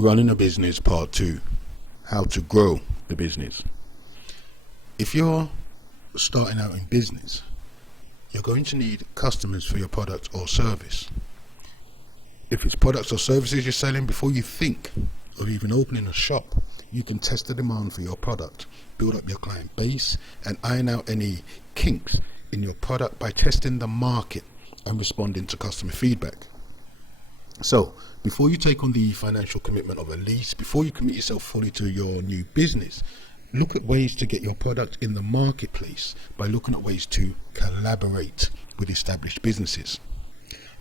Running a Business Part 2, How to Grow the Business. If you're starting out in business, you're going to need customers for your product or service. If it's products or services you're selling, before you think of even opening a shop, you can test the demand for your product, build up your client base, and iron out any kinks in your product by testing the market and responding to customer feedback. So, before you take on the financial commitment of a lease, before you commit yourself fully to your new business, look at ways to get your product in the marketplace by looking at ways to collaborate with established businesses.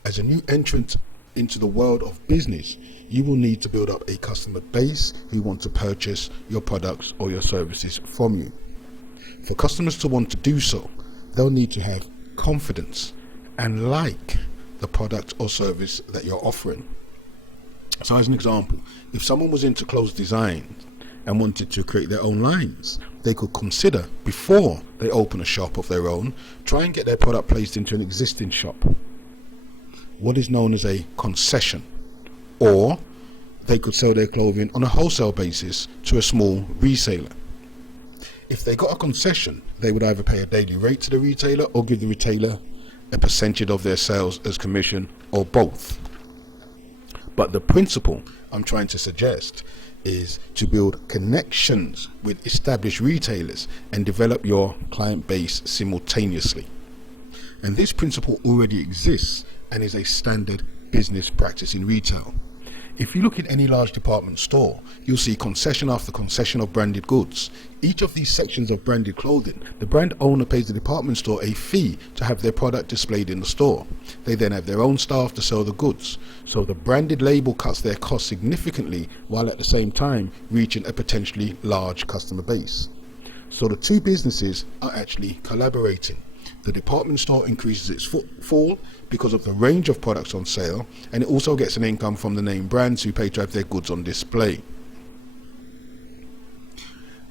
As a new entrant into the world of business, you will need to build up a customer base who want to purchase your products or your services from you. For customers to want to do so, they'll need to have confidence and like the product or service that you're offering. So as an example, if someone was into clothes design and wanted to create their own lines, they could consider, before they open a shop of their own, try and get their product placed into an existing shop, what is known as a concession, or they could sell their clothing on a wholesale basis to a small reseller. If they got a concession, they would either pay a daily rate to the retailer or give the retailer a percentage of their sales as commission, or both. But the principle I'm trying to suggest is to build connections with established retailers and develop your client base simultaneously. And this principle already exists and is a standard business practice in retail. If you look at any large department store, you'll see concession after concession of branded goods. Each of these sections of branded clothing, the brand owner pays the department store a fee to have their product displayed in the store. They then have their own staff to sell the goods. So the branded label cuts their costs significantly, while at the same time reaching a potentially large customer base. So the two businesses are actually collaborating. The department store increases its footfall because of the range of products on sale, and it also gets an income from the name brands who pay to have their goods on display.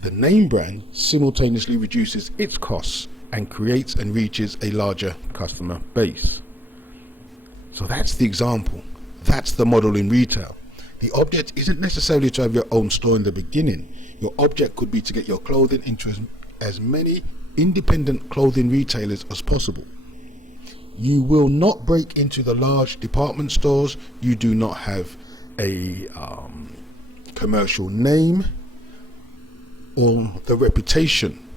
The name brand simultaneously reduces its costs and creates and reaches a larger customer base. So that's the example. That's the model in retail. The object isn't necessarily to have your own store in the beginning. Your object could be to get your clothing into as many independent clothing retailers as possible. You will not break into the large department stores. You do not have a commercial name or the reputation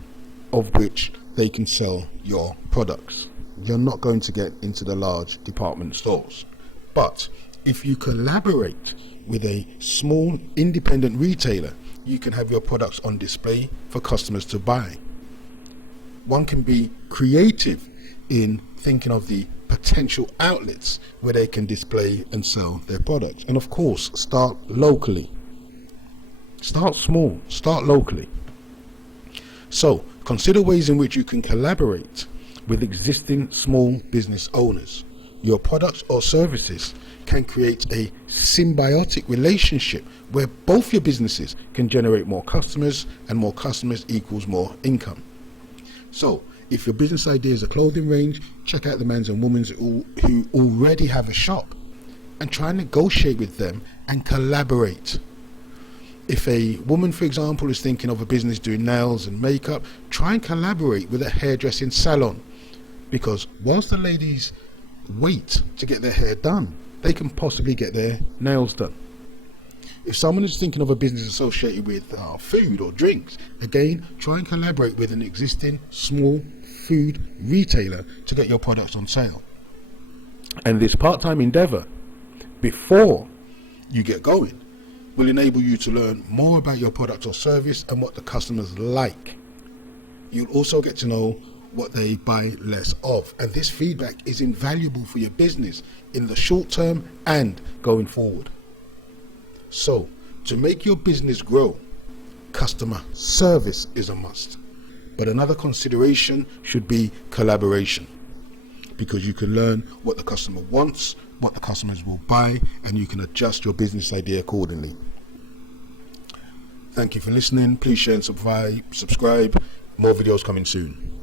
of which they can sell your products. You're not going to get into the large department stores. But if you collaborate with a small independent retailer, you can have your products on display for customers to buy. One can be creative in thinking of the potential outlets where they can display and sell their products. And of course, start locally. Start small, start locally. So, consider ways in which you can collaborate with existing small business owners. Your products or services can create a symbiotic relationship where both your businesses can generate more customers, and more customers equals more income. So, if your business idea is a clothing range, check out the men's and women's who already have a shop and try and negotiate with them and collaborate. If a woman, for example, is thinking of a business doing nails and makeup, try and collaborate with a hairdressing salon, because whilst the ladies wait to get their hair done, they can possibly get their nails done. If someone is thinking of a business associated with food or drinks, again, try and collaborate with an existing small food retailer to get your products on sale. And this part-time endeavor, before you get going, will enable you to learn more about your product or service and what the customers like. You'll also get to know what they buy less of. And this feedback is invaluable for your business in the short term and going forward. So, to make your business grow, customer service is a must. But another consideration should be collaboration, because you can learn what the customer wants, what the customers will buy, and you can adjust your business idea accordingly. Thank you for listening. Please share and subscribe. More videos coming soon.